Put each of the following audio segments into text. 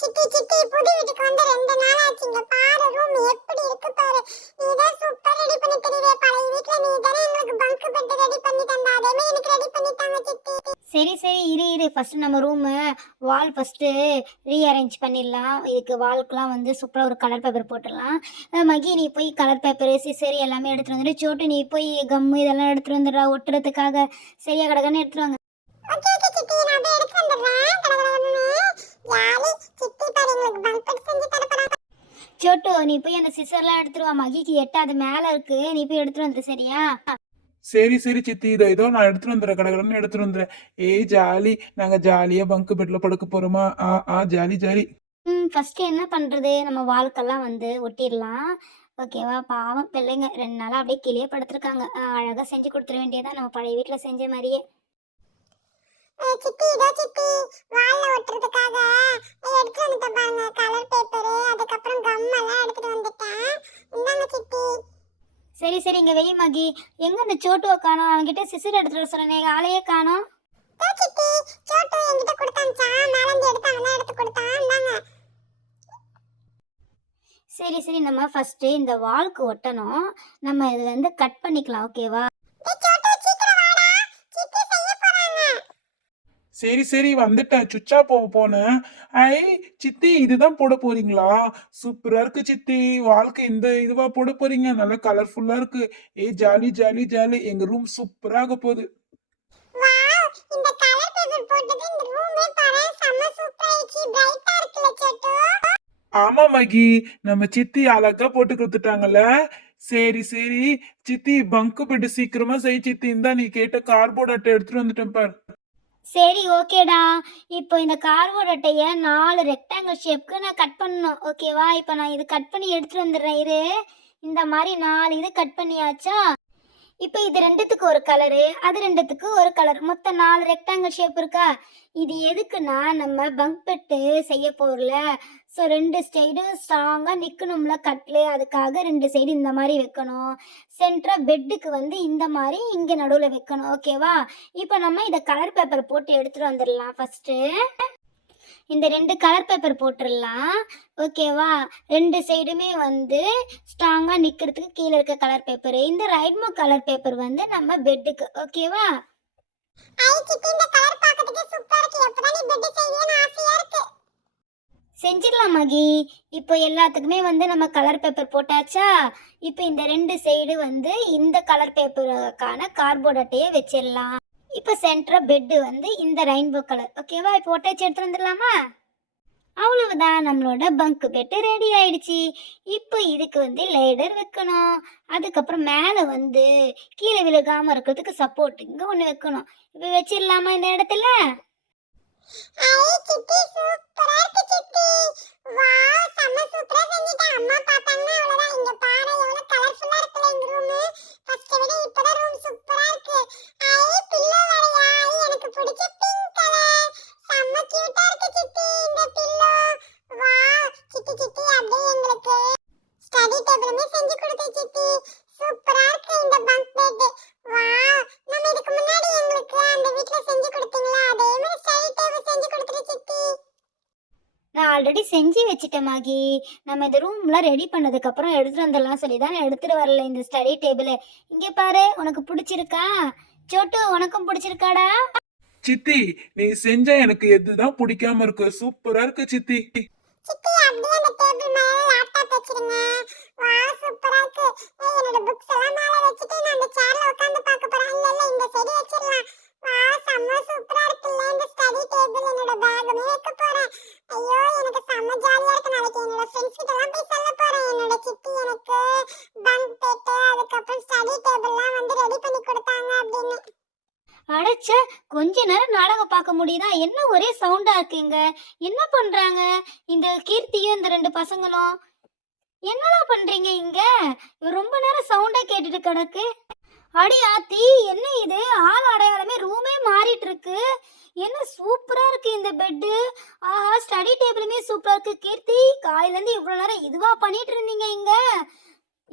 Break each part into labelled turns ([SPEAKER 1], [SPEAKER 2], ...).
[SPEAKER 1] சித்தி சித்தி புது வீட்டுக்கு வந்து ரெண்டு நாள் ஆச்சுங்க பாரு ரூம் எப்படி இருக்கு பாரு. நீ தான் சூப்பர் ரெடி பண்ணி தருவே பழைய வீட்ல நீ தானே எங்களுக்கு பங்க் பெட் ரெடி பண்ணி தந்த. அதே மாதிரி எனக்கு ரெடி பண்ணி தாங்க சித்தி.
[SPEAKER 2] சரி சரி இரு இரு. ஃபஸ்ட்டு நம்ம ரூமு வால் ஃபஸ்ட்டு ரீஅரேஞ்ச் பண்ணிடலாம். இதுக்கு வால்க்கெலாம் வந்து சூப்பராக ஒரு கலர் பேப்பர் போட்டுடலாம். மகி நீ போய் கலர் பேப்பர் சிசரி எல்லாமே எடுத்துகிட்டு வந்துடு. சோட்டு நீ போய் கம்மு இதெல்லாம் எடுத்துகிட்டு வந்துடுறா. ஒட்டுறதுக்காக சரியா கிடக்குன்னு எடுத்துகிட்டு சோட்டு நீ போய் அந்த சிசர்லாம் எடுத்துட்டு வா. மகிக்கு எட்டு அது மேலே இருக்கு. நீ போய் எடுத்துட்டு வந்துடு சரியா?
[SPEAKER 3] சரி சரி சித்தி. இதோ இதோ நான் எடுத்துட்டு வந்துடுறேன். கடகடன்னு எடுத்துட்டு வந்துடுறேன். ஏய் ஜாலி. நாங்க ஜாலியா பங்கு பெட்ல படுக்க போறோமா? ஆ ஆ ஜாலி ஜாலி.
[SPEAKER 2] ம் ஃபஸ்ட்டு என்ன பண்ணுறது நம்ம வாழ்க்கெல்லாம் வந்து ஒட்டிடலாம். ஓகேவா பாவம். பிள்ளைங்க ரெண்டு நாளாக அப்படியே கிளியே படுத்துருக்காங்க. அழகாக செஞ்சு கொடுத்துட வேண்டியதான் நம்ம பழைய வீட்டில் செஞ்ச மாதிரியே.
[SPEAKER 1] ஏய், சித்தி இதோ சித்தி. வால்ல ஒட்டுறதுக்காக எடுத்து வந்துட்டேன் பாருங்க கலர் பேப்பர் அதுக்கப்புறம் கம் எல்லாம் எடுத்துட்டு வந்துட்டேன் இந்தாங்க சித்தி
[SPEAKER 2] சரி சரி இங்கே வெய் மகி. எங்கே இந்த சோட்டுவை காணோம்? அவன்கிட்ட சிசிர் எடுத்துட்டு வர சொன்னேன் ஆளையே காணோம்.
[SPEAKER 1] சோட்டு என்கிட்ட கொடுத்தாச்சான் மேலந்து எடுத்து அவன் தான் எடுத்து கொடுத்தான்
[SPEAKER 2] சரி சரி நம்ம ஃபஸ்ட்டு இந்த வால்க்கு ஒட்டணும். நம்ம இது வந்து கட் பண்ணிக்கலாம் ஓகேவா
[SPEAKER 1] ஏய், சோட்டு சீக்கிரம் வாடா சித்தி செய்ய போறாங்க
[SPEAKER 3] சரி சரி வந்துட்டேன். சுச்சா போக போனேன். ஐ சித்தி இதுதான் போட போறீங்களா? சூப்பரா இருக்கு சித்தி. வாழ்க்கை இந்த இதுவா போட போறீங்க. நல்லா கலர்ஃபுல்லா இருக்கு. ஏய் ஜாலி ஜாலி ஜாலி எங்க ரூம் சூப்பரா ஆக போகுது. ஆமா மகி. நம்ம சித்தி அழகா போட்டு கொடுத்துட்டாங்கல்ல. சரி சரி. சித்தி பங்கு பெட்டு சீக்கிரமா செய் சித்தி. இந்தா நீ கேட்ட கார்போர்ட் அட்டை எடுத்துட்டு வந்துட்டேன் பார்.
[SPEAKER 2] சரி ஓகேடா. இப்போ இந்த கார்போர்ட் அட்டையை நாலு ரெக்டாங்கிள் ஷேப்க்கு நான் கட் பண்ணணும். ஓகேவா? இப்போ நான் இது கட் பண்ணி எடுத்துட்டு வந்துடுறேன். இரு. இந்த மாதிரி நாலு இது கட் பண்ணியாச்சா? இப்போ இது ரெண்டுத்துக்கு ஒரு கலரு அது ரெண்டுத்துக்கு ஒரு கலர் மொத்தம் நாலு ரெக்டாங்கிள் ஷேப் இருக்கா? இது எதுக்குன்னா நம்ம பங்க் பெட்டு செய்ய போகிறல ஸோ ரெண்டு சைடும் ஸ்ட்ராங்காக நிற்கணும்ல கட்லு அதுக்காக ரெண்டு சைடு இந்த மாதிரி வைக்கணும். சென்டராக பெட்டுக்கு வந்து இந்த மாதிரி இங்கே நடுவில் வைக்கணும். ஓகேவா இப்போ நம்ம இதை கலர் பேப்பர் போட்டு எடுத்துகிட்டு வந்துடலாம் ஃபஸ்ட்டு இந்த ரெண்டு கலர் பேப்பர் போட்டுடலாம் ஓகேவா ரெண்டு சைடுமே வந்து ஸ்ட்ராங்காக நிற்கிறதுக்கு கீழே இருக்க கலர் பேப்பர் இந்த ரைட்மோ கலர் பேப்பர் வந்து நம்ம பெட்டுக்கு ஓகேவா செஞ்சிடலாம் மகி. இப்போ எல்லாத்துக்குமே வந்து நம்ம கலர் பேப்பர் போட்டாச்சா? இப்போ இந்த ரெண்டு சைடு வந்து இந்த கலர் பேப்பருக்கான கார்போர்ட் அட்டையை வச்சிடலாம். இப்போ சென்ட்ரா பெட்டு வந்து இந்த ரெயின்போ கலர் ஓகேவா இப்போ ஒட்டச்சு எடுத்து வந்துடலாமா? அவ்வளவுதான் நம்மளோட பங்க் பெட்டு ரெடி ஆயிடுச்சு. இப்போ இதுக்கு வந்து லேடர் வைக்கணும். அதுக்கப்புறம் மேலே வந்து கீழே விழுகாம இருக்கிறதுக்கு சப்போர்ட் இங்கே ஒன்று வைக்கணும். இப்போ வச்சிடலாமா இந்த இடத்துல?
[SPEAKER 1] சூப்பரா இருக்கு சித்தி. செம்ம சூப்பரா செஞ்சிட்டேன் அம்மா பாப்பா இருக்கு சித்தி இந்த பில்லோ வாவ் சித்தி சித்தி அப்படியே எங்களுக்கு ஸ்டடி டேபிளுமே செஞ்சு சித்தி. சூப்பரா இருக்கு இந்த பங்க் பெட் வாவ் நம்ம இதுக்கு முன்னாடி எங்களுக்கு அந்த வீட்ல செஞ்சு கொடுத்தீங்களா? அதே மாதிரி ஸ்டடி டேபிள் செஞ்சு கொடுத்துரு சித்தி.
[SPEAKER 2] நான் ஆல்ரெடி செஞ்சு வச்சிட்டேன் மாகி. நம்ம இந்த ரூம்லாம் ரெடி பண்ணதுக்கப்புறம் எடுத்துகிட்டு வந்துடலாம் சொல்லி தான் எடுத்துகிட்டு வரல இந்த ஸ்டடி டேபிள் இங்கே பாரு உனக்கு பிடிச்சிருக்கா? சோட்டு உனக்கும் பிடிச்சிருக்காடா?
[SPEAKER 3] சித்தி நீ செஞ்ச எனக்கு எதுதான் பிடிக்காம இருக்கு? சூப்பரா இருக்கு சித்தி.
[SPEAKER 1] அந்த எனக்கு எனக்கு அதுக்கப்புறம் ஸ்டடி டேபிள்லாம் வந்து ரெடி பண்ணி
[SPEAKER 2] அடைச்ச கொஞ்ச நேரம் நாடகம் பார்க்க முடியுதா? என்ன ஒரே சவுண்டா இருக்குங்க? என்ன பண்றாங்க? இந்த கீர்த்தியும் இந்த ரெண்டு பசங்களும். என்னடா பண்றீங்க இங்க? ரொம்ப நேரம் சவுண்டா கேட்டுட்டு கிடக்கு. அடி ஆத்தி என்ன இது? ஆள் அடையாளமே ரூமே மாறிட்டு இருக்கு என்ன சூப்பரா இருக்கு இந்த பெட்டு ஆஹா ஸ்டடி டேபிளுமே சூப்பரா இருக்கு. கீர்த்தி காலையில இருந்து இவ்வளவு நேரம் இதுவா பண்ணிட்டு இருந்தீங்க இங்க.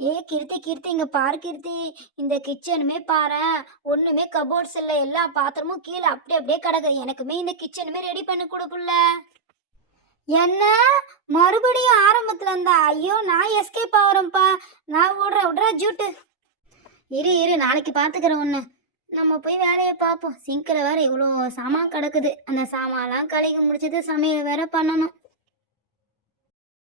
[SPEAKER 2] ஏ கீர்த்தி கீர்த்தி இங்க பாரு கீர்த்தி. இந்த கிச்சனுமே பாரேன் ஒண்ணுமே கபோர்ட்ஸ் இல்ல. எல்லா பாத்திரமும் கீழே அப்படி அப்படியே கிடக்கு. எனக்குமே இந்த கிச்சனுமே ரெடி பண்ணி கொடுப்புல என்ன? மறுபடியும் ஆரம்பத்துல இருந்தா? ஐயோ நான் எஸ்கேப் ஆகிறேன்ப்பா நான் விடுற விடுற ஜூட்டு இரு இரு நாளைக்கு பாத்துக்கிறேன் ஒன்று நம்ம போய் வேலையை பார்ப்போம். சிங்கில் வேற இவ்வளோ சாமான் கிடக்குது. அந்த சாமான்லாம் கழுகி முடிச்சது சமையல் வேற பண்ணணும்.